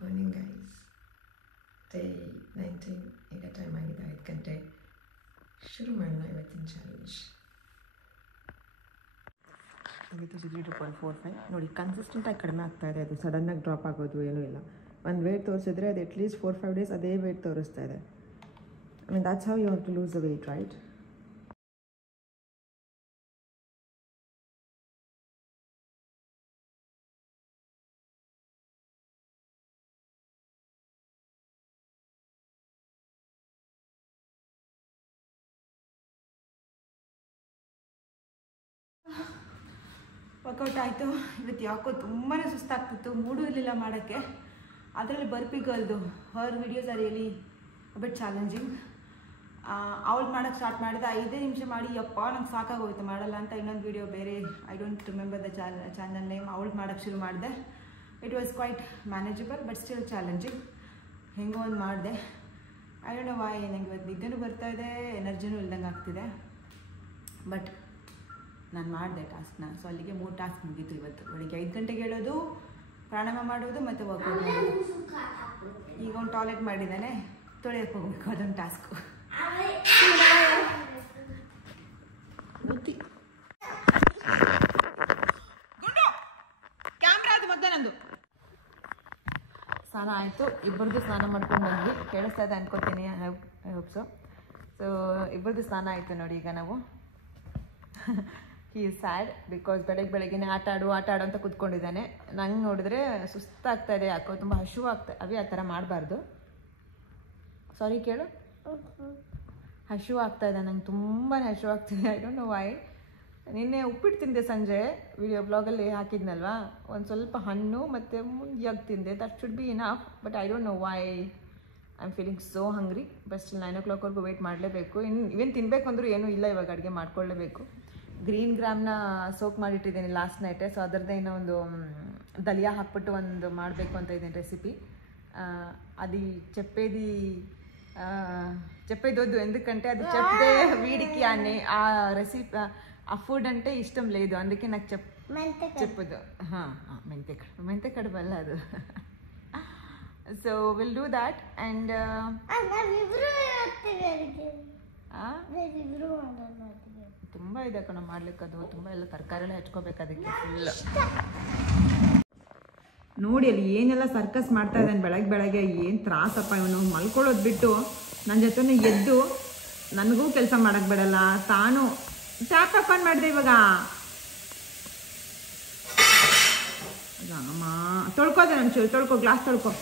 Morning guys, day 19. ಈಗ time ಆಗಿದೆ 5 ಗಂಟೆ. ಶುರು ಮಾಡೋಣ ಇವತ್ತಿನ ಚಾಲೆಂಜ್. ಆಗಿತ್ತು 62.45. ನೋಡಿ, ಕನ್ಸಿಸ್ಟೆಂಟಾಗಿ ಕಡಿಮೆ ಆಗ್ತಾ ಇದೆ. ಅದು ಸಡನ್ನಾಗಿ ಡ್ರಾಪ್ ಆಗೋದು ಏನೂ ಇಲ್ಲ. ಒಂದು ವೇಟ್ ತೋರಿಸಿದ್ರೆ ಅದು ಅಟ್ಲೀಸ್ಟ್ 4-5 ಡೇಸ್ ಅದೇ ವೇಟ್ ತೋರಿಸ್ತಾ ಇದೆ. I mean, that's how you have to lose the weight, right? Workout ಆಯಿತು. ಇವತ್ತು ಯಾಕೋ ತುಂಬಾ ಸುಸ್ತಾಗ್ತಿತ್ತು, ಮೂಡು ಇರಲಿಲ್ಲ ಮಾಡೋಕ್ಕೆ. ಅದರಲ್ಲಿ ಬರ್ಪಿ ಗರ್ಲ್ದು her videos are really bit challenging. ಅವಳು ಮಾಡೋಕ್ಕೆ ಸ್ಟಾರ್ಟ್ ಮಾಡಿದೆ, 5 ನಿಮಿಷ ಮಾಡಿ ಯಪ್ಪ ನಂಗೆ ಸಾಕಾಗೋಯ್ತು ಮಾಡಲ್ಲ ಅಂತ. ಇನ್ನೊಂದು ವಿಡಿಯೋ ಬೇರೆ, I don't remember the channel name, ಅವಳು ಮಾಡೋಕ್ಕೆ ಶುರು ಮಾಡಿದೆ. It was quite manageable but still challenging. ಹೆಂಗೋ ಒಂದು ಮಾಡಿದೆ. ಐ ಡೋಂಟ್ ನೋ ವೈ, ನನಗೆ ಇವತ್ತು ನಿದ್ದೆನೂ ಬರ್ತಾಯಿದೆ, ಎನರ್ಜಿನೂ ಇಲ್ದಂಗೆ ಆಗ್ತಿದೆ. ಬಟ್ ನಾನು ಮಾಡಿದೆ ಟಾಸ್ಕ್ನ. ಸೊ ಅಲ್ಲಿಗೆ 3 ಟಾಸ್ಕ್ ಮುಗೀತು ಇವತ್ತು. ಬೆಳಿಗ್ಗೆ 5 ಗಂಟೆಗೆ ಹೇಳೋದು, ಪ್ರಾಣಾಯಾಮ ಮಾಡೋದು ಮತ್ತು ವರ್ಕೌಟ್ ಮಾಡೋದು. ಈಗ ಒಂದು ಟಾಯ್ಲೆಟ್ ಮಾಡಿದ್ದಾನೆ, ತೊಳೆಯೋಕ್ಕೆ ಹೋಗ್ಬೇಕು, ಅದೊಂದು ಟಾಸ್ಕು. ಕ್ಯಾಮ್ರಾ ಅದು ಮೊದಲೇ ನಂದು. ಸ್ನಾನ ಆಯಿತು, ಇಬ್ಬರದ್ದು ಸ್ನಾನ ಮಾಡ್ಕೊಂಡು ಬಂದ್ವಿ. ಕೇಳಿಸ್ತಾ ಇದೆ ಅನ್ಕೋತೀನಿ, ಐ ಹೋಪ್ ಸೊ. ಇಬ್ಬರದ್ದು ಸ್ನಾನ ಆಯಿತು ನೋಡಿ. ಈಗ ನಾವು ಹಿ ಈಸ್ ಸ್ಯಾಡ್ ಬಿಕಾಸ್ ಬೆಳಗ್ಗೆ ಆಟ ಆಡು ಅಂತ ಕೂತ್ಕೊಂಡಿದ್ದಾನೆ. ನಂಗೆ ನೋಡಿದ್ರೆ ಸುಸ್ತಾಗ್ತಾ ಇದೆ, ಯಾಕೋ ತುಂಬ ಹಸಿವಾಗ್ತಾ. ಆ ಥರ ಮಾಡಬಾರ್ದು. ಸಾರಿ ಕೇಳು. ಹಸಿವಾಗ್ತಾ ಇದೆ, ನಂಗೆ ತುಂಬಾ ಹಸಿವಾಗ್ತಿದೆ. I don't know why. ನಿನ್ನೆ ಉಪ್ಪಿಟ್ಟು ತಿಂದೆ ಸಂಜೆ, ವಿಡಿಯೋ ಬ್ಲಾಗಲ್ಲಿ ಹಾಕಿದ್ನಲ್ವಾ. ಒಂದು ಸ್ವಲ್ಪ ಹಣ್ಣು ಮತ್ತು ಎಗ್ ತಿಂದೆ. That should be enough. But I don't know why I am feeling so hungry. But still 9 o'clockವರೆಗೂ ವೆಯ್ಟ್ ಮಾಡಲೇಬೇಕು. ಇವೇನು ತಿನ್ನಬೇಕು ಅಂದರೂ ಏನೂ ಇಲ್ಲ, ಇವಾಗ ಅಡುಗೆ ಮಾಡ್ಕೊಳ್ಳೇಬೇಕು. ಗ್ರೀನ್ ಗ್ರಾಮ್ನ ಸೋಕ್ ಮಾಡಿಟ್ಟಿದ್ದೀನಿ ಲಾಸ್ಟ್ ನೈಟೇ. ಸೊ ಅದರದ್ದೇ ಇನ್ನೂ ಒಂದು ದಲಿಯಾ ಹಾಕ್ಬಿಟ್ಟು ಒಂದು ಮಾಡಬೇಕು ಅಂತ ಇದ್ದೀನಿ ರೆಸಿಪಿ. ಅದು చెప్పేదొద్దు ఎందుకంటే అది చెప్తే వీడికి ఆ రెసిపీ ఆ ఫుడ్ అంటే ఇష్టం లేదు. అందుకే నాకు చెప్పదు. మెంతెకడ వల్ల ಅದು. So will do that and ತುಂಬ ಇದೆ ಕಣ ಮಾಡ್ಲಿಕ್ಕೆ. ಅದು ತುಂಬ ಎಲ್ಲ ತರಕಾರಿಲ್ಲ ಹೆಚ್ಕೋಬೇಕು ಅದಕ್ಕೆ ಫುಲ್. ನೋಡಿ ಅಲ್ಲಿ ಏನೆಲ್ಲ ಸರ್ಕಸ್ ಮಾಡ್ತಾ ಇದ್ದಾನೆ ಬೆಳಗ್ಗೆ. ಏನು ತ್ರಾಸಪ್ಪ ಇವನು. ಮಲ್ಕೊಳ್ಳೋದು ಬಿಟ್ಟು ನನ್ನ ಜೊತೆ ಎದ್ದು ನನಗೂ ಕೆಲಸ ಮಾಡೋಕ್ಕೆ ಬಿಡಲ್ಲ. ತಾನು ಟ್ಯಾಪ್ ಆನ್ ಮಾಡಿದೆ ಇವಾಗ. ಅಮ್ಮ ತೊಳ್ಕೋದೆ, ಒಂಚೂರು ತೊಳ್ಕೊ, ಗ್ಲಾಸ್ ತೊಳ್ಕೊ.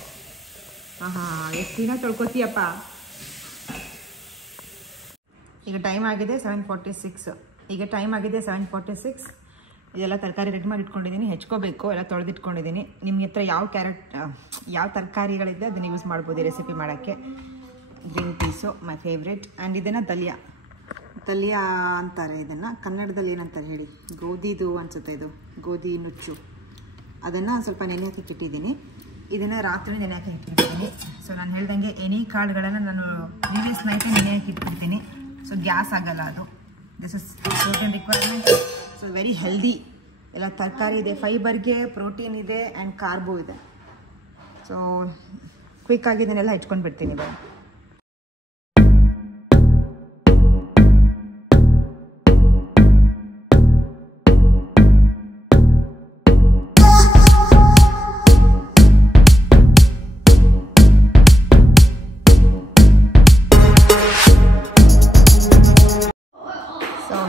ಎಷ್ಟು ದಿನ ತೊಳ್ಕೊತೀಯಪ್ಪ. ಈಗ ಟೈಮ್ ಆಗಿದೆ 7:46. ಇದೆಲ್ಲ ತರಕಾರಿ ರೆಡಿ ಮಾಡಿ ಇಟ್ಕೊಂಡಿದ್ದೀನಿ, ಹೆಚ್ಕೋಬೇಕು. ಎಲ್ಲ ತೊಳೆದಿಟ್ಕೊಂಡಿದ್ದೀನಿ. ನಿಮ್ಗೆ ಹತ್ರ ಯಾವ ತರಕಾರಿಗಳಿದೆ ಅದನ್ನು ಯೂಸ್ ಮಾಡ್ಬೋದು ಈ ರೆಸಿಪಿ ಮಾಡೋಕ್ಕೆ. Green piece my favourite. And ಇದನ್ನು ದಲಿಯಾ ಅಂತಾರೆ. ಇದನ್ನು ಕನ್ನಡದಲ್ಲಿ ಏನಂತಾರೆ ಹೇಳಿ? ಗೋಧಿದು ಅನಿಸುತ್ತೆ, ಇದು ಗೋಧಿ ನುಚ್ಚು. ಅದನ್ನು ಸ್ವಲ್ಪ ನೆನೆ ಹಾಕಿ ಇಟ್ಟಿದ್ದೀನಿ. ಇದನ್ನು ರಾತ್ರಿ ನೆನೆ ಹಾಕಿ ಇಟ್ಟಿರ್ತೀನಿ. ಸೊ ನಾನು ಹೇಳ್ದಂಗೆ ಎನಿ ಕಾಳುಗಳನ್ನು ನಾನು ಪ್ರೀವಿಯಸ್ ನೈಟೇ ನೆನೆ ಹಾಕಿ ಇಟ್ಬಿಡ್ತೀನಿ. ಸೊ ಗ್ಯಾಸ್ ಆಗಲ್ಲ ಅದು. This is protein requirement. So very healthy. ಎಲ್ಲ ತರಕಾರಿ ಇದೆ, ಫೈಬರ್ಗೆ ಪ್ರೋಟೀನ್ ಇದೆ ಆ್ಯಂಡ್ ಕಾರ್ಬೋ ಇದೆ. ಸೊ ಕ್ವಿಕ್ಕಾಗಿ ಇದನ್ನೆಲ್ಲ ಹೆಚ್ಕೊಂಡು ಬಿಡ್ತೀನಿ ಇವಾಗ.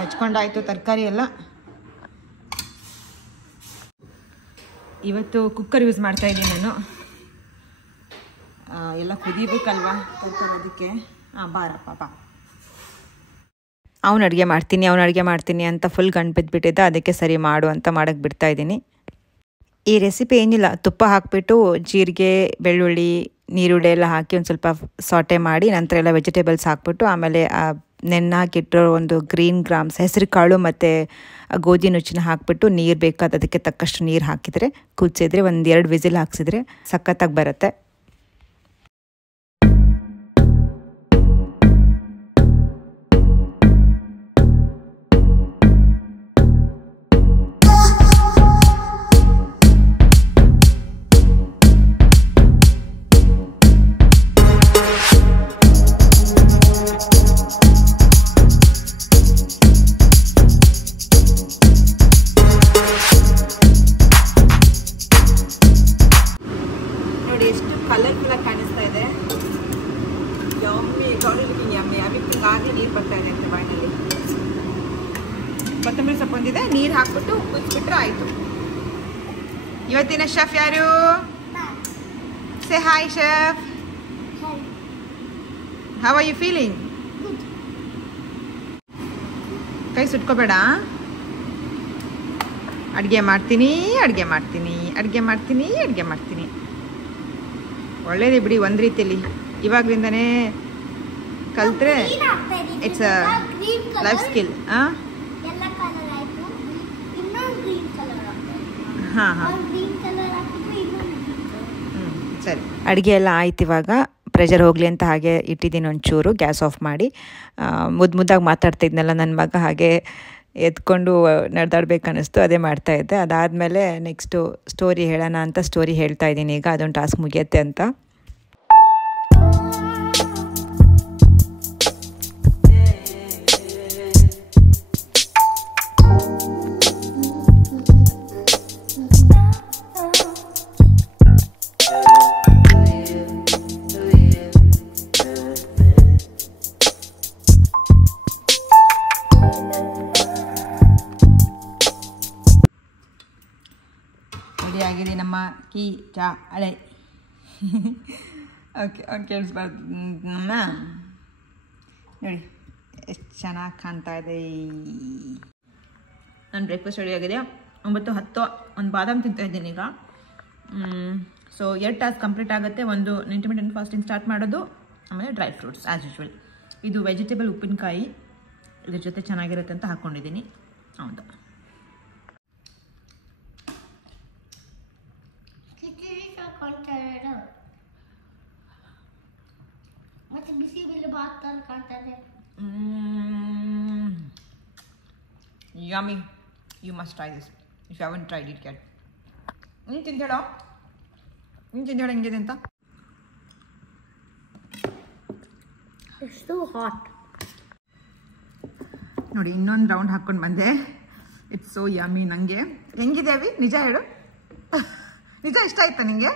ಹೆಚ್ಕೊಂಡಾಯಿತು ತರಕಾರಿ ಎಲ್ಲ. ಇವತ್ತು ಕುಕ್ಕರ್ ಯೂಸ್ ಮಾಡ್ತಾ ಇದ್ದೀನಿ ನಾನು. ಎಲ್ಲ ಕುದಿಬೇಕಲ್ವಾ ತರಕಾರಿ, ಅದಕ್ಕೆ. ಬಾರಪ್ಪ ಬಾ. ಅವನು ಅಡುಗೆ ಮಾಡ್ತೀನಿ ಅಂತ ಫುಲ್ ಗಂಟು ಬಿದ್ದುಬಿಟ್ಟಿದ್ದ. ಅದಕ್ಕೆ ಸರಿ ಮಾಡು ಅಂತ ಮಾಡೋಕ್ಕೆ ಬಿಡ್ತಾ ಇದ್ದೀನಿ. ಈ ರೆಸಿಪಿ ಏನಿಲ್ಲ, ತುಪ್ಪ ಹಾಕಿಬಿಟ್ಟು ಜೀರಿಗೆ, ಬೆಳ್ಳುಳ್ಳಿ, ನೀರುಳ್ಳಿ ಎಲ್ಲ ಹಾಕಿ ಒಂದು ಸ್ವಲ್ಪ ಸಾಟೆ ಮಾಡಿ ನಂತರ ಎಲ್ಲ ವೆಜಿಟೇಬಲ್ಸ್ ಹಾಕ್ಬಿಟ್ಟು ಆಮೇಲೆ ನೆನೆ ಹಾಕಿಟ್ಟಿರೋ ಒಂದು ಗ್ರೀನ್ ಗ್ರಾಮ್ಸ್ ಹೆಸರು ಕಾಳು ಮತ್ತು ಗೋಧಿ ನುಚ್ಚನ್ನ ಹಾಕಿಬಿಟ್ಟು ನೀರು ಬೇಕಾದ ಅದಕ್ಕೆ ತಕ್ಕಷ್ಟು ನೀರು ಹಾಕಿದರೆ ಕುದಿಸಿದ್ರೆ 1-2 ವಿಸಿಲ್ ಹಾಕ್ಸಿದ್ರೆ ಸಖತ್ತಾಗಿ ಬರುತ್ತೆ. Already looking yummy. ಅವಿಗೆ ಆಗಲೇ ನೀರು ಬರ್ತಾ ಇದೆ ಅಂತ ಬಾಯಿನಲ್ಲಿ. ಕೊತ್ತಂಬರಿ ಸೊಪ್ಪು ಒಂದಿದೆ, ನೀರು ಹಾಕ್ಬಿಟ್ಟು ಕುದಿಸ್ಬಿಟ್ರೆ ಆಯಿತು. ಇವತ್ತಿನ ಶೆಫ್ ಯಾರು? Say hi chef. How are you feeling? ಕೈ ಸುಟ್ಕೋಬೇಡ. ಅಡುಗೆ ಮಾಡ್ತೀನಿ, ಅಡುಗೆ ಮಾಡ್ತೀನಿ, ಅಡುಗೆ ಮಾಡ್ತೀನಿ, ಅಡುಗೆ ಮಾಡ್ತೀನಿ. ಒಳ್ಳೇದೇ ಬಿಡಿ ಒಂದು ರೀತಿಯಲ್ಲಿ. ಇವಾಗಲಿಂದನೇ ಕಲ್ತ್ರೆ ಇಟ್ಸ್ ಅ ಲೈಫ್ ಸ್ಕಿಲ್. ಹಾಂ ಹಾಂ ಸರಿ. ಅಡುಗೆ ಎಲ್ಲ ಆಯ್ತು. ಇವಾಗ ಪ್ರೆಷರ್ ಹೋಗಲಿ ಅಂತ ಹಾಗೆ ಇಟ್ಟಿದ್ದೀನಿ ಒಂಚೂರು. ಗ್ಯಾಸ್ ಆಫ್ ಮಾಡಿ ಮುದ್ದಾಗಿ ಮಾತಾಡ್ತಿದ್ನಲ್ಲ ನನ್ನ ಮಗ, ಹಾಗೆ ಎತ್ಕೊಂಡು ನಡೆದಾಡ್ಬೇಕನ್ನಿಸ್ತು, ಅದೇ ಮಾಡ್ತಾಯಿದ್ದೆ. ಅದಾದಮೇಲೆ ನೆಕ್ಸ್ಟು ಸ್ಟೋರಿ ಹೇಳೋಣ ಅಂತ ಸ್ಟೋರಿ ಹೇಳ್ತಾ ಇದ್ದೀನಿ ಈಗ. ಅದೊಂದು ಟಾಸ್ಕ್ ಮುಗಿಯುತ್ತೆ ಅಂತ. ಆಗಿದೆ ನಮ್ಮ ಕೀ ಚಾ ಹಳೆ. ಓಕೆ ಅವ್ನು ಕೇಳಿಸ್ಬಾರ್ದು ನೋಡಿ ಎಷ್ಟು ಚೆನ್ನಾಗಿ ಕಾಣ್ತಾ ಇದೆ. ನನ್ನ ಬ್ರೇಕ್ಫಾಸ್ಟ್ ರೆಡಿ ಆಗಿದೆ. 9:10 ಒಂದು ಬಾದಾಮ್ ತಿಂತಾ ಇದ್ದೀನಿ ಈಗ. ಸೊ 2 ಟಾಸ್ಕ್ ಕಂಪ್ಲೀಟ್ ಆಗುತ್ತೆ. ಒಂದು ಇಂಟರ್ಮಿಟೆಂಟ್ ಫಾಸ್ಟಿಂಗ್ ಸ್ಟಾರ್ಟ್ ಮಾಡೋದು, ಆಮೇಲೆ ಡ್ರೈ ಫ್ರೂಟ್ಸ್ ಆ್ಯಸ್ ಯೂಶ್ವಲ್. ಇದು ವೆಜಿಟೇಬಲ್ ಉಪ್ಪಿನಕಾಯಿ, ಇದ್ರ ಜೊತೆ ಚೆನ್ನಾಗಿರುತ್ತೆ ಅಂತ ಹಾಕ್ಕೊಂಡಿದ್ದೀನಿ. ಹೌದು, ಮತ್ತೆ ಬಿಸಿ ಬಿಸಿ ಬಾತ್ ಕಾಣ್ತದೆ. Yummy, you must try this if you haven't tried it yet. ನೀನು ತಿಂದೇಳೋ, ಹೆಂಗಿದೆ ಅಂತ. It's too hot. ನೋಡಿ ಇನ್ನೊಂದು ರೌಂಡ್ ಹಾಕ್ಕೊಂಡು ಬಂದೆ. It's so yummy. ನನಗೆ ಹೆಂಗಿದೆ ಅವಿ, ನಿಜ ಹೇಳು. ನಿಜ ಇಷ್ಟ ಆಯ್ತಾ ನಿನಗೆ?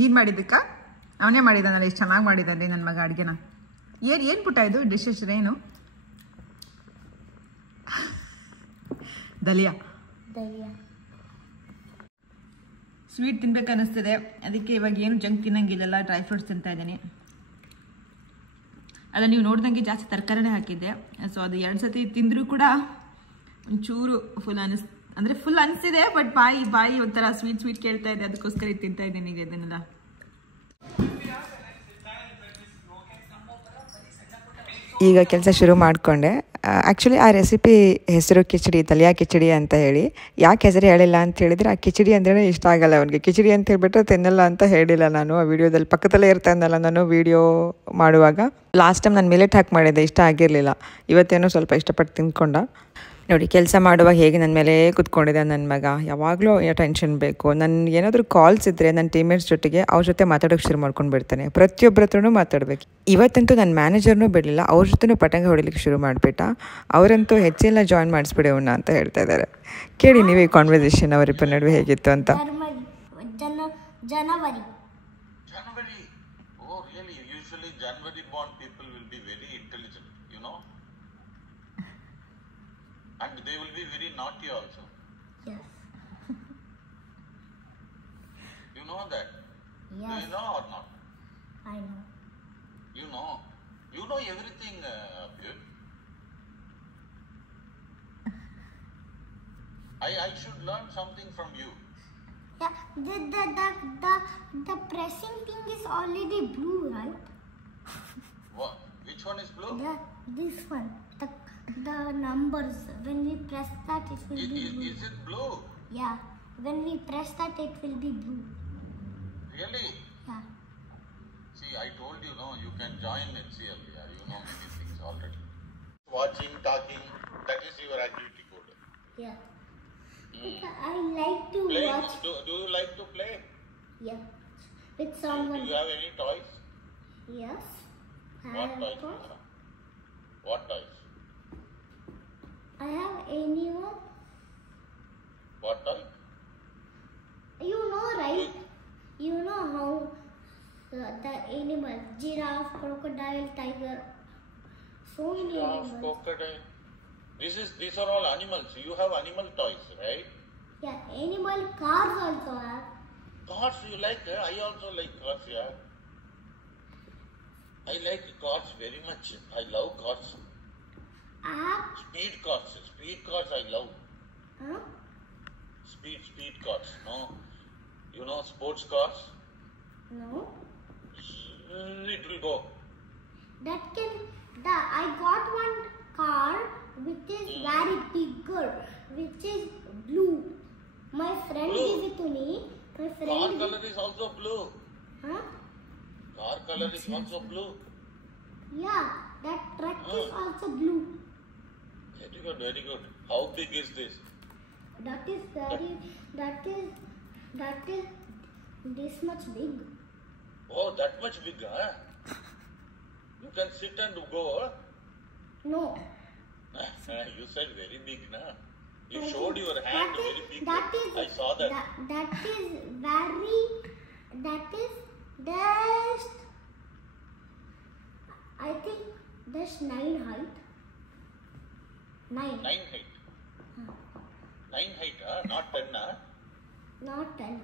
ನೀನು ಮಾಡಿದ್ದಕ್ಕ? ಅವನೇ ಮಾಡಿದ್ದಾನಲ್ಲ, ಎಷ್ಟು ಚೆನ್ನಾಗಿ ಮಾಡಿದ್ದಾನೆ ನನ್ನ ಮಗ ಅಡುಗೆನ. ಏನು ಪುಟ್ಟ ಇದು ಡಿಶಸ್ ಏನು? ದಲಿಯಾ. ಸ್ವೀಟ್ ತಿನ್ಬೇಕು ಅನ್ನಿಸ್ತಿದೆ, ಅದಕ್ಕೆ ಇವಾಗ ಏನು ಜಂಕ್ ತಿನ್ನಂಗಿಲ್ಲ, ಡ್ರೈ ಫ್ರೂಟ್ಸ್ ತಿಂತಾ ಇದ್ದೀನಿ. ಅದ ನೀವು ನೋಡ್ದಂಗೆ ಜಾಸ್ತಿ ತರಕಾರಿನೇ ಹಾಕಿದ್ದೆ. ಸೊ ಅದು 2 ಸತಿ ತಿಂದರೂ ಕೂಡ ಒಂಚೂರು ಫುಲ್ ಅನಿಸ್ತಿದೆ. ಬಟ್ ಬಾಯಿ ಒಂಥರ ಸ್ವೀಟ್ ಕೇಳ್ತಾ ಇದೆ, ಅದಕ್ಕೋಸ್ಕರ ತಿಂತಾ ಇದ್ದೀನಿ ಈಗ ಇದನ್ನೆಲ್ಲ. ಈಗ ಕೆಲಸ ಶುರು ಮಾಡಿಕೊಂಡೆ. ಆ್ಯಕ್ಚುಲಿ ಆ ರೆಸಿಪಿ ಹೆಸರು ಕಿಚಡಿ, ದಲಿಯಾ ಕಿಚಡಿ ಅಂತ ಹೇಳಿ. ಯಾಕೆ ಹೆಸರು ಹೇಳಿಲ್ಲ ಅಂತ ಹೇಳಿದರೆ, ಆ ಕಿಚಡಿ ಅಂದ್ರೆ ಇಷ್ಟ ಆಗಲ್ಲ ಅವನಿಗೆ. ಕಿಚಡಿ ಅಂತ ಹೇಳಿಬಿಟ್ರೆ ತಿನ್ನಲ್ಲ ಅಂತ ಹೇಳಿಲ್ಲ ನಾನು ಆ ವಿಡಿಯೋದಲ್ಲಿ. ಪಕ್ಕದಲ್ಲೇ ಇರ್ತಾನಲ್ಲ ನಾನು ವಿಡಿಯೋ ಮಾಡುವಾಗ. ಲಾಸ್ಟ್ ಟೈಮ್ ನಾನು ಮಿಲೆಟ್ ಹಾಕಿ ಮಾಡಿದ್ದೆ, ಇಷ್ಟ ಆಗಿರಲಿಲ್ಲ. ಇವತ್ತೇನೋ ಸ್ವಲ್ಪ ಇಷ್ಟಪಟ್ಟು ತಿಂದ್ಕೊಂಡ. ನೋಡಿ ಕೆಲಸ ಮಾಡುವಾಗ ಹೇಗೆ ನನ್ನ ಮೇಲೆ ಕೂತ್ಕೊಂಡಿದ್ದೆ ನನ್ನ ಮಗ. ಯಾವಾಗಲೂ ಟೆನ್ಷನ್ ಬೇಕು. ನನ್ನ ಏನಾದರೂ ಕಾಲ್ಸ್ ಇದ್ದರೆ ನನ್ನ ಟೀಮೇಟ್ಸ್ ಜೊತೆಗೆ ಅವ್ರ ಜೊತೆ ಮಾತಾಡೋಕ್ಕೆ ಶುರು ಮಾಡ್ಕೊಂಡು ಬಿಡ್ತಾನೆ. ಪ್ರತಿಯೊಬ್ಬರ ಹತ್ರನೂ ಮಾತಾಡಬೇಕು. ಇವತ್ತಂತೂ ನನ್ನ ಮ್ಯಾನೇಜರ್ನೂ ಬಿಡಲಿಲ್ಲ, ಅವ್ರ ಜೊತೆನೂ ಪಟಂಗ ಹೊಡಿಲಿಕ್ಕೆ ಶುರು ಮಾಡಿಬಿಟ್ಟ. ಅವರಂತೂ ಹೆಚ್ಚೆಲ್ಲ ಜಾಯಿನ್ ಮಾಡಿಸ್ಬಿಡಿ ಅವನ್ನ ಅಂತ ಹೇಳ್ತಾ ಇದ್ದಾರೆ. ಕೇಳಿ ನೀವೇ ಈ ಕಾನ್ವರ್ಸೇಷನ್ ಅವರಿಬ್ಬರ ನಡುವೆ ಹೇಗಿತ್ತು ಅಂತ. ಜನವರಿ. Oh, really? Usually January born people will be very intelligent, you know? And they will be very naughty also. Yes. You know that? Yes. Do you know or not? I know. You know. You know everything, Pyut. I should learn something from you. Yeah, the pressing thing is already blue, right? What? Which one is blue? This one. The numbers. When we press that, it will be blue. Is it blue? Yeah. When we press that, it will be blue. Really? Yeah. See, I told you, no, you can join HCL. Yeah, you know many things already. Watching, talking, that is your activity code. Yeah. I like to Playing, watch. do you like to play? Yeah. With someone. Do you have any toys? Yes. What toys? What toys? I have anyone. What toy? You know, right? You know how the animals, giraffe, crocodile, tiger. So many Giraffe, animals. crocodile. These are all animals. You have animal toys, right? Yeah, animal cars also have. Cars you like? I also like cars, yeah. I like cars very much. I love cars. Speed cars I love. Huh? Speed cars, no? You know sports cars? No. It will go. I got one car which is very bigger, which is blue. My friend Blue? gave it to me. My Car friend. color is also blue. Huh? Car color is also blue. Yeah, that truck is Oh. also blue. Very good, very good. How big is this? That is this much big. Oh, that much big, huh? You can sit and go, huh? No. You said very big, na? You showed your hand very big. That is. I saw that. That is very. That is just. I think that's 9 height. 9. 9 height. 9 height, huh? Not 10, huh? Not 10.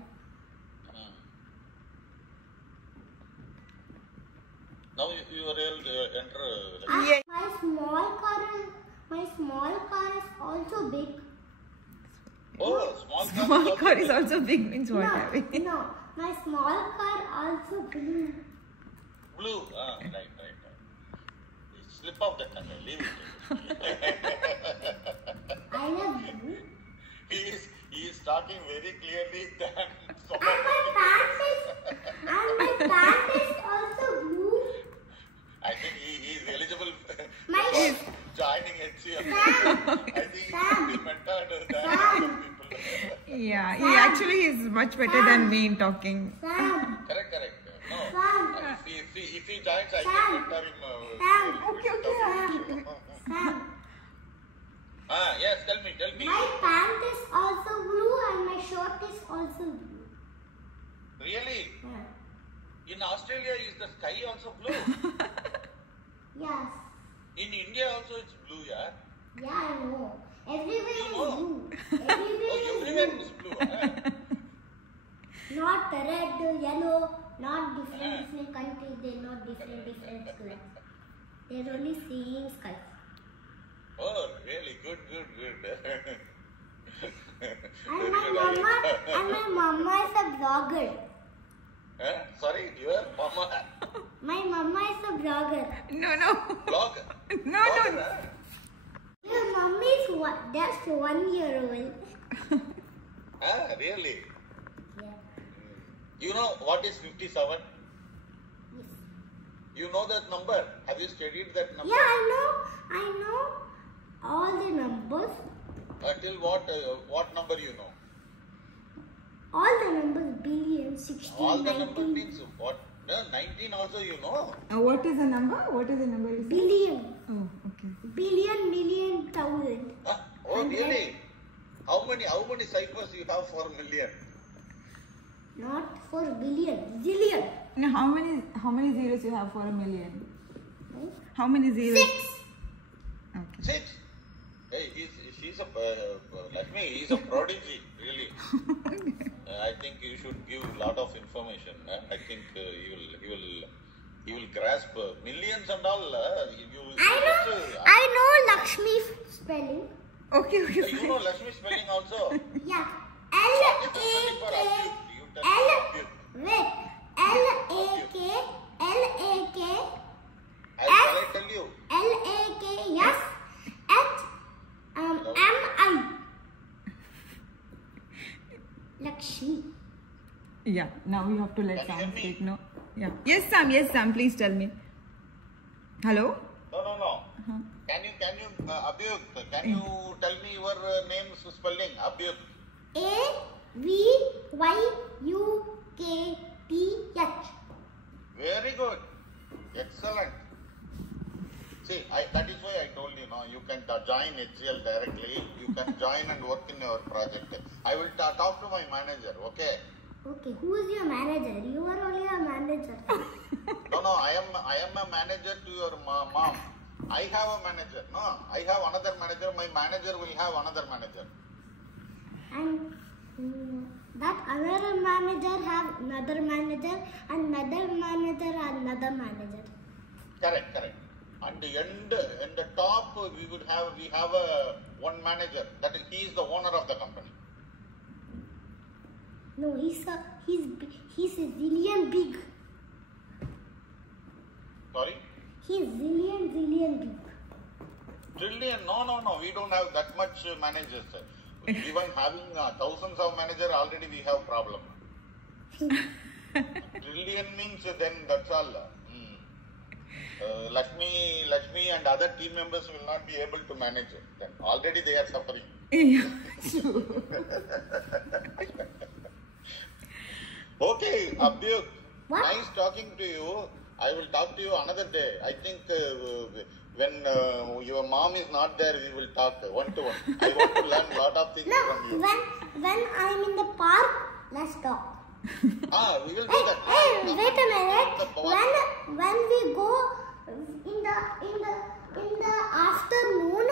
Now you are able to enter. Yeah. My small car is also big. Oh, small car. Small car is also big means what? Abby? No, my small car also blue. Blue. Right. Slip off the tongue. Leave it. I love blue. He is talking very clearly that. And my pant is also blue. I think he is eligible My for joining HCL. I think he should be mentored than other people. Yeah, he actually is much better than me in talking. Sam. Correct. No. Sam. If he joins, I Sam. can mentor him. Sam. Okay. Sam. Yes, tell me. My pant is also blue and my shirt is also blue. Really? Yeah. In Australia, is the sky also blue? Yes. In India also it's blue, yeah? Yeah, I know. Everywhere You is know? blue. Oh, Everywhere everywhere is is blue, huh? Not red, yellow, not different countries. They're not different colors. They're only same sky. Oh, really? Good. And my mama is a blogger. Sorry, your mama? My mama is a blogger. No. Blogger? No. Blogger, huh? Your mummy is just 1 year old. Really? Yeah. You know what is 57? Yes. You know that number? Have you studied that number? Yeah, I know all the numbers. Till what number you know? All the numbers, billion, 16, All the 19. number means what? No, 19 also you know. What is the number? What is the number? You said? Billion. Oh, okay. Billion, million, thousand. Oh, really? How many ciphers you have for million? Not for billion, zillion. Now, how many zeros you have for a million? Right? How many zeros? 6. Okay. 6. Hey, she's a Lakshmi. He's a prodigy, really. I think you should give a lot of information. I think he will grasp millions and all. I know Lakshmi spelling. Okay. You know Lakshmi spelling also. Yeah. Wait, L-A-K. Shall I tell you? L-A-K, yes. M-I. Lakshmi. Yeah. Now you have to let Can you Sam hear me? speak. No. Yeah. Yes, Sam. Please tell me. Hello. No. Can you Abhyukt, can you tell me your name's spelling? Abhyukt. A-V-Y-U-K-T-H. Very good. Excellent. See, that is why I told you, you can join HCL directly. You can join and work in your project. I will talk to my manager, okay? Okay, who is your manager? You are only a manager. No, I am a manager to your mom. I have a manager. No, I have another manager. My manager will have another manager. And that another manager have another manager, and another manager another manager. Correct. And the end, in the top, we have a one manager. That is, he is the owner of the company. No, he's a zillion big. Sorry? He's zillion big. Trillion? No. We don't have that much managers. Even having thousands of managers, already we have problem. Trillion means then that's all. Lakshmi and other team members will not be able to manage it. Then already they are suffering. Okay, Abhyuk, What? nice talking to you. I will talk to you another day. I think when your mom is not there, we will talk one-to-one. I want to learn a lot of things No, from you. when I'm in the park, let's talk. We will do that. Hey, wait a minute. The park. When we go in the afternoon,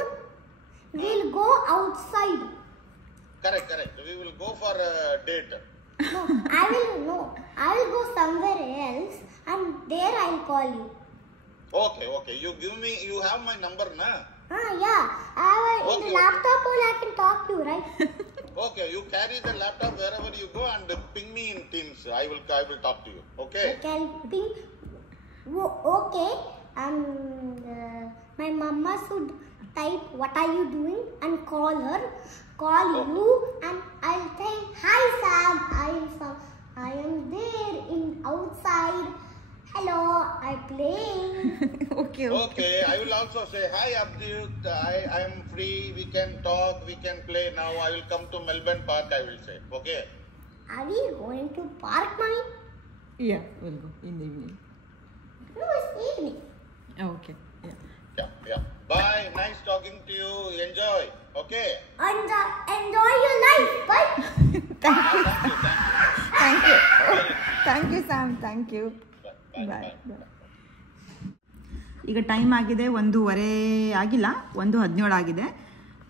we'll go outside. Correct. We will go for a date. I will go somewhere else, and there I'll call you. Okay. You have my number, na? Yeah. In Okay. the laptop only I can talk to you, right? Okay, you carry the laptop wherever you go and ping me in Teams. I will talk to you. Okay? Can ping. Okay. My mama should type what are you doing and call her. Call you and I'll say hi Sam. I am there outside. Hello, I'm playing. Okay. Okay, I will also say hi Abhyuk. I am free. We can talk. We can play now. I will come to Melbourne Park. I will say. Okay? Are we going to park, mommy? Yeah, we'll go in the evening. No, it's evening. Okay. Yeah. Yeah. Bye. Nice talking to you. Enjoy. Okay? Enjoy your life. Bye. Thank you, Sam. Thank you. Bye. ಈಗ time ಆಗಿದೆ 1:15 ಆಗಿಲ್ಲ, 1:17 ಆಗಿದೆ.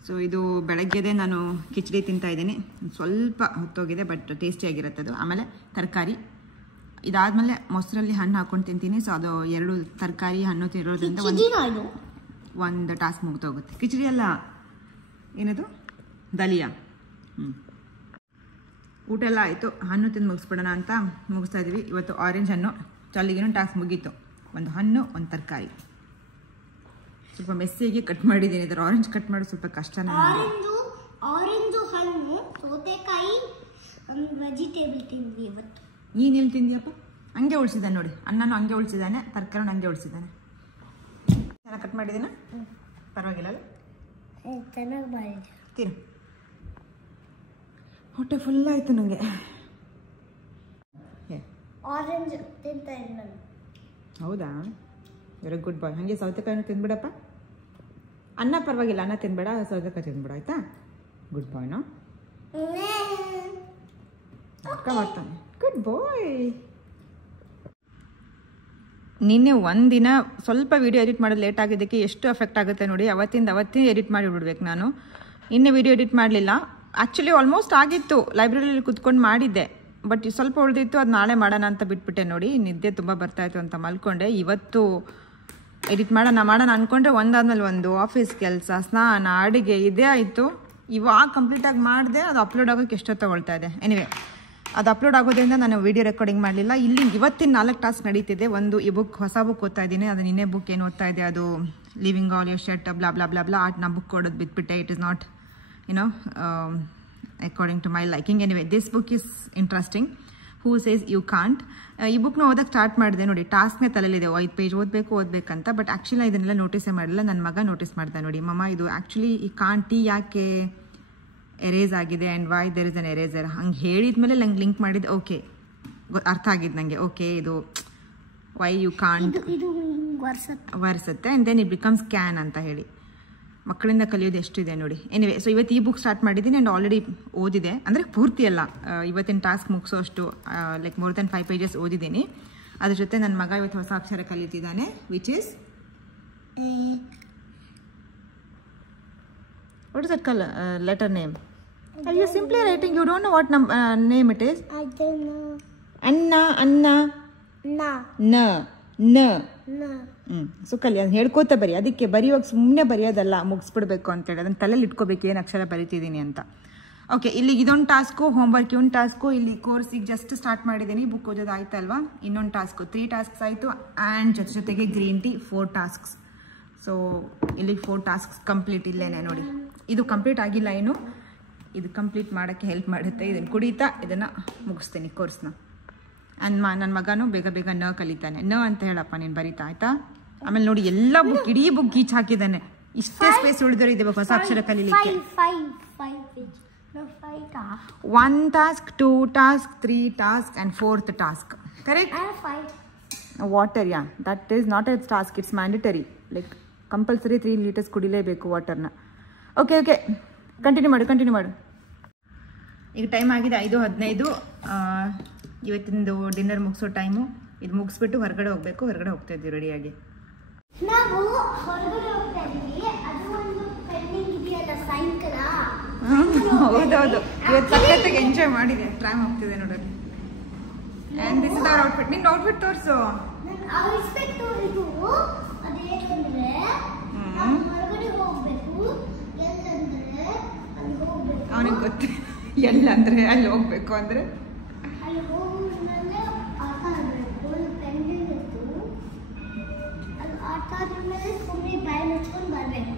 So ಇದು ಬೆಳಗ್ಗೆದೆ ನಾನು ಕಿಚಡಿ ತಿಂತಾ ಇದ್ದೀನಿ. ಸ್ವಲ್ಪ ಹೊತ್ತೋಗಿದೆ, but ಟೇಸ್ಟಿಯಾಗಿರುತ್ತೆ ಅದು. ಆಮೇಲೆ ತರಕಾರಿ, ಇದಾದಮೇಲೆ ಮೊಸರಲ್ಲಿ ಹಣ್ಣು ಹಾಕ್ಕೊಂಡು ತಿಂತೀನಿ. ಸೊ ಅದು 2 ತರಕಾರಿ ಹಣ್ಣು ತಿನ್ನೋದ್ರಿಂದ ಒಂದು ಟಾಸ್ಕ್ ಮುಗ್ದೋಗುತ್ತೆ. ಕಿಚಡಿ ಅಲ್ಲ, ಏನದು ದಲಿಯಾ. ಊಟ ಎಲ್ಲ ಆಯಿತು, ಹಣ್ಣು ತಿಂದು ಮುಗಿಸ್ಬಿಡೋಣ ಅಂತ ಮುಗಿಸ್ತಾ ಇದ್ದೀವಿ. ಇವತ್ತು ಆರೆಂಜ್ ಹಣ್ಣು, ಅಲ್ಲಿಗೇನು ಟಾಸ್ಕ್ ಮುಗೀತು. ಒಂದು ಹಣ್ಣು, ಒಂದು ತರಕಾರಿ. ಸ್ವಲ್ಪ ಮೆಸ್ಸಿಗೆ ಕಟ್ ಮಾಡಿದ್ದೀನಿ. ಇದರ ಆರೆಂಜ್ ಕಟ್ ಮಾಡೋದು ಸ್ವಲ್ಪ ಕಷ್ಟ. ಆರೆಂಜು ಹಣ್ಣು, ಸೌತೆಕಾಯಿ, ವೆಜಿಟೇಬಲ್ ತಿಂದ್ವಿ ಇವತ್ತು. ನೀನು ಎಲ್ಲಿ ತಿಂದಿಯಪ್ಪ? ಹಂಗೆ ಉಳಿಸಿದ್ದಾನೆ ನೋಡಿ, ಅನ್ನನೂ ಹಂಗೆ ಉಳಿಸಿದ್ದಾನೆ, ತರಕಾರಿನೂ ಹಂಗೆ ಉಳಿಸಿದ್ದಾನೆ. ಚೆನ್ನಾಗಿ ಕಟ್ ಮಾಡಿದ್ದೀನ? ಪರವಾಗಿಲ್ಲ ಅಲ್ಲ? ಚೆನ್ನಾಗಿ ಮಾಡಿದೆ. ತಿನ್ನು. ಹೊಟ್ಟೆ ಫುಲ್ ಆಯಿತು ನನಗೆ. ಆರೆಂಜ್ ತಿಂತಾ ಇದ್ದೀನಿ ನಾನು. ಹೌದಾ? ವೆರಿ ಗುಡ್ ಬಾಯ್. ಹಾಗೆ ಸೌತೆಕಾಯಿನೂ ತಿಂದ್ಬಿಡಪ್ಪ. ಅನ್ನ ಪರವಾಗಿಲ್ಲ, ಅನ್ನ ತಿನ್ಬೇಡ, ಸೌತೆಕಾಯಿ ತಿಂದ್ಬಿಡ, ಆಯಿತಾ? ಗುಡ್ ಬಾಯ್ನೋ? ಅಕ್ಕ ಮಾಡ್ತಾನೆ. ಗುಡ್ ಬಾಯ್. ನಿನ್ನೆ ಒಂದಿನ ಸ್ವಲ್ಪ ವೀಡಿಯೋ ಎಡಿಟ್ ಮಾಡೋದು ಲೇಟ್ ಆಗಿದ್ದಕ್ಕೆ ಎಷ್ಟು ಎಫೆಕ್ಟ್ ಆಗುತ್ತೆ ನೋಡಿ. ಅವತ್ತೇ ಎಡಿಟ್ ಮಾಡಿ ಬಿಡ್ಬೇಕು ನಾನು. ಇನ್ನೇ ವೀಡಿಯೋ ಎಡಿಟ್ ಮಾಡಲಿಲ್ಲ. ಆ್ಯಕ್ಚುಲಿ ಆಲ್ಮೋಸ್ಟ್ ಆಗಿತ್ತು, ಲೈಬ್ರರಿಯಲ್ಲಿ ಕುತ್ಕೊಂಡು ಮಾಡಿದ್ದೆ, ಬಟ್ ಸ್ವಲ್ಪ ಉಳಿದಿತ್ತು, ಅದು ನಾಳೆ ಮಾಡೋಣ ಅಂತ ಬಿಟ್ಬಿಟ್ಟೆ ನೋಡಿ. ನಿದ್ದೆ ತುಂಬ ಬರ್ತಾಯಿತ್ತು ಅಂತ ಮಲ್ಕೊಂಡೆ. ಇವತ್ತು ಎಡಿಟ್ ಮಾಡೋಣ ಅಂದ್ಕೊಂಡ್ರೆ ಒಂದಾದ್ಮೇಲೆ ಒಂದು ಆಫೀಸ್ ಕೆಲಸ, ಸ್ನಾನ, ಅಡುಗೆ ಇದೇ ಆಯಿತು. ಇವಾಗ ಕಂಪ್ಲೀಟಾಗಿ ಮಾಡಿದೆ. ಅದು ಅಪ್ಲೋಡ್ ಆಗೋಕ್ಕೆ ಎಷ್ಟೋ ತೊಗೊಳ್ತಾ ಇದೆ. ಎನಿವೆ, ಅದು ಅಪ್ಲೋಡ್ ಆಗೋದ್ರಿಂದ ನಾನು ವೀಡಿಯೋ ರೆಕಾರ್ಡಿಂಗ್ ಮಾಡಲಿಲ್ಲ. ಇಲ್ಲಿ ಇವತ್ತಿನ 4 ಟಾಸ್ಕ್ ನಡೀತಿದೆ. ಒಂದು ಈ ಬುಕ್, ಹೊಸ ಬುಕ್ ಓದ್ತಾ ಇದ್ದೀನಿ. ಅದು ನಿನ್ನೆ ಬುಕ್ ಏನು ಓದ್ತಾ ಇದೆ, ಅದು living all your shit blah blah blah blah. ನಾ ಬುಕ್ ಕೊಡೋದು ಬಿಟ್ಬಿಟ್ಟೆ. It is not according to my liking. Anyway, this book is interesting. Who says you can't? ಈ ಬುಕ್ನ ಓದಕ್ಕೆ ಸ್ಟಾರ್ಟ್ ಮಾಡಿದೆ ನೋಡಿ. ಟಾಸ್ಕ್ನೇ ತಲೆಯಲ್ಲಿದೆ, 5 ಪೇಜ್ ಓದಬೇಕಂತ. ಬಟ್ ಆ್ಯಕ್ಚುಲಿ ಇದನ್ನೆಲ್ಲ ನೋಟಿಸೇ ಮಾಡಿಲ್ಲ. ನನ್ನ ಮಗ ನೋಟಿಸ್ ಮಾಡ್ದೆ ನೋಡಿ, ಮಮ್ಮ ಇದು ಆ್ಯಕ್ಚುಲಿ ಈ ಕಾಂಟಿ ಯಾಕೆ ಎರೇಸ್ ಆಗಿದೆ and why there is an eraser. ಹಂಗೆ ಹೇಳಿದ್ಮೇಲೆ ನಂಗೆ ಲಿಂಕ್ ಮಾಡಿದ್ದು. ಓಕೆ, ಅರ್ಥ ಆಗಿದ್ದು ನನಗೆ. ಓಕೆ, ಇದು ವೈ ಯು ಕಾಂಟ್ ಇದು ವರ್ಸತ್ತೆ and then it becomes can ಅಂತ ಹೇಳಿ. ಮಕ್ಕಳಿಂದ ಕಲಿಯೋದು ಎಷ್ಟಿದೆ ನೋಡಿ. ಎನಿವೆ, ಸೊ ಇವತ್ತು ಈ ಬುಕ್ ಸ್ಟಾರ್ಟ್ ಮಾಡಿದ್ದೀನಿ ಆ್ಯಂಡ್ ಆಲ್ರೆಡಿ ಓದಿದೆ, ಅಂದರೆ ಪೂರ್ತಿ ಅಲ್ಲ, ಇವತ್ತಿನ ಟಾಸ್ಕ್ ಮುಗಿಸೋ ಅಷ್ಟು ಲೈಕ್ ಮೋರ್ ದೆನ್ 5 pages ಓದಿದ್ದೀನಿ. ಅದ್ರ ಜೊತೆ ನನ್ನ ಮಗ ಇವತ್ತು ಹೊಸ ಅಕ್ಷರ ಕಲಿತಿದ್ದಾನೆ, which is what is that letter name? Are you simply writing? You don't know what name it is? I don't know. Anna, Anna. Na. ನ ನ. Na. ಸೊ ಕಲಿ ಅದು ಹೇಳ್ಕೋತಾ ಬರಿ, ಅದಕ್ಕೆ ಬರೆಯುವಾಗ ಸುಮ್ಮನೆ ಬರೆಯೋದಲ್ಲ, ಮುಗಿಸ್ಬಿಡ್ಬೇಕು ಅಂತೇಳಿ ಅದನ್ನು ತಲೆಯಲ್ಲಿ ಇಟ್ಕೋಬೇಕು ಏನು ಅಕ್ಷರ ಬರಿತಿದ್ದೀನಿ ಅಂತ. ಓಕೆ, ಇಲ್ಲಿ ಇದೊಂದು ಟಾಸ್ಕು, ಹೋಮ್ವರ್ಕ್ ಇವೊಂದು ಟಾಸ್ಕು, ಇಲ್ಲಿ ಕೋರ್ಸಿಗೆ ಜಸ್ಟ್ ಸ್ಟಾರ್ಟ್ ಮಾಡಿದ್ದೀನಿ, ಬುಕ್ ಓದೋದು ಆಯ್ತಲ್ವಾ, ಇನ್ನೊಂದು ಟಾಸ್ಕು, 3 tasks ಆಯಿತು. ಆ್ಯಂಡ್ ಜೊತೆಗೆ ಗ್ರೀನ್ ಟೀ 4 tasks. ಸೊ ಇಲ್ಲಿ 4 tasks ಕಂಪ್ಲೀಟ್ ಇಲ್ಲೇನೆ ನೋಡಿ. ಇದು ಕಂಪ್ಲೀಟ್ ಆಗಿಲ್ಲ ಏನು, ಇದು ಕಂಪ್ಲೀಟ್ ಮಾಡೋಕ್ಕೆ ಹೆಲ್ಪ್ ಮಾಡುತ್ತೆ. ಇದನ್ನು ಕುಡಿತಾ ಇದನ್ನು ಮುಗಿಸ್ತೀನಿ ಕೋರ್ಸ್ನ. ಆ್ಯಂಡ್ ನನ್ನ ಮಗನೂ ಬೇಗ ಬೇಗ ನ ಕಲಿತಾನೆ. ನ ಅಂತ ಹೇಳಪ್ಪ ನೀನು ಬರೀತಾ ಆಯ್ತಾ. ಆಮೇಲೆ ನೋಡಿ ಎಲ್ಲ ಬುಕ್, ಇಡೀ ಬುಕ್ ಗೀಚ್ ಹಾಕಿದ್ದಾನೆ. ಇಷ್ಟೇ ಸ್ಪೇಸ್ ಉಳಿದ್ರೆ ಇದೆ ಹೊಸ ಅಕ್ಷರ ಕಲೀಲಿಕ್ಕೆ. 1 task, 2 task, 3 task and 4th task. Correct? Water, yeah. That is not a task, it's mandatory. Like compulsory 3 liters ಕುಡಿಲೇಬೇಕು ವಾಟರ್ನ. ಓಕೆ ಓಕೆ, ಕಂಟಿನ್ಯೂ ಮಾಡು. ಈಗ ಟೈಮ್ ಆಗಿದೆ 5:15. ಇವತ್ತಿಂದು ಡಿನ್ನರ್ ಮುಗಿಸೋ ಟೈಮು. ಇದು ಮುಗಿಸ್ಬಿಟ್ಟು ಹೊರಗಡೆ ಹೋಗ್ಬೇಕು. ಹೊರಗಡೆ ಹೋಗ್ತಾ ಇದ್ದೀವಿ ರೆಡಿಯಾಗಿ. ನಾವು ಹೊರಗಡೆ ಹೋಗ್ತಾ ಇದ್ದೀವಿ. ಅದು ಒಂದು ಪೆಂಡಿಂಗ್ ಇದೆಯಲ್ಲ ಸಾಯಂಕಾಲ. ಹೌದೌದು, ಇವತ್ತು ಸಖತ್ತಾಗಿ ಎಂಜಾಯ್ ಮಾಡಿದೆ. ಟೈಮ್ ಹೋಗ್ತಿದೆ ನೋಡ್ರಿ. And this is our outfit. ನಿನ್ನ ಔಟ್ಫಿಟ್ ತೋರಿಸು. ಔಟ್ಫಿಟ್ ಇದು ಅದೇನಂದ್ರೆ ನಾವು ಹೊರಗಡೆ ಹೋಗ್ಬೇಕು. ಎಲ್ಲಂದ್ರೆ ಅಲ್ಲಿ ಹೋಗ್ಬೇಕು. ಅವನಿಗೆ ಗೊತ್ತು ಎಲ್ಲಂದ್ರೆ ಅಲ್ಲಿ ಹೋಗ್ಬೇಕು ಅಂದ್ರೆ ಅಲ್ಲಿ ಹೋಗ್ಮೇಲೆ ಆಟ ಆಡಬೇಕು. ಪೆಂಡಿಂಗ್ ಇತ್ತು, ಅದು ಆಟ ಆದ್ಮೇಲೆ ಸುಮ್ಮನೆ ಬಾಯಿ ಮುಚ್ಕೊಂಡು ಬರಬೇಕು.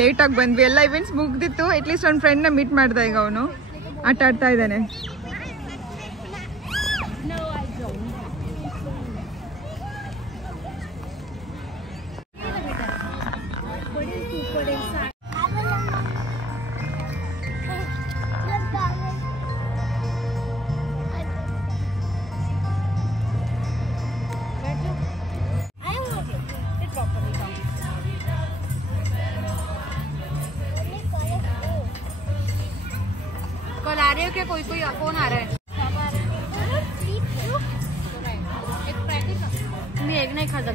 ಲೇಟಾಗಿ ಬಂದ್ವಿ. ಎಲ್ಲ ಇವೆಂಟ್ಸ್ ಮುಗ್ದಿತ್ತು. ಅಟ್ಲೀಸ್ಟ್ ಒಂದು ಫ್ರೆಂಡ್ನ ಮೀಟ್ ಮಾಡ್ದ. ಈಗ ಅವನು ಆಟ ಆಡ್ತಾ ಇದ್ದಾನೆ. कॉल आ रहे हो क्या? कोई फोन आ रहा है. मी एक नाही खाता.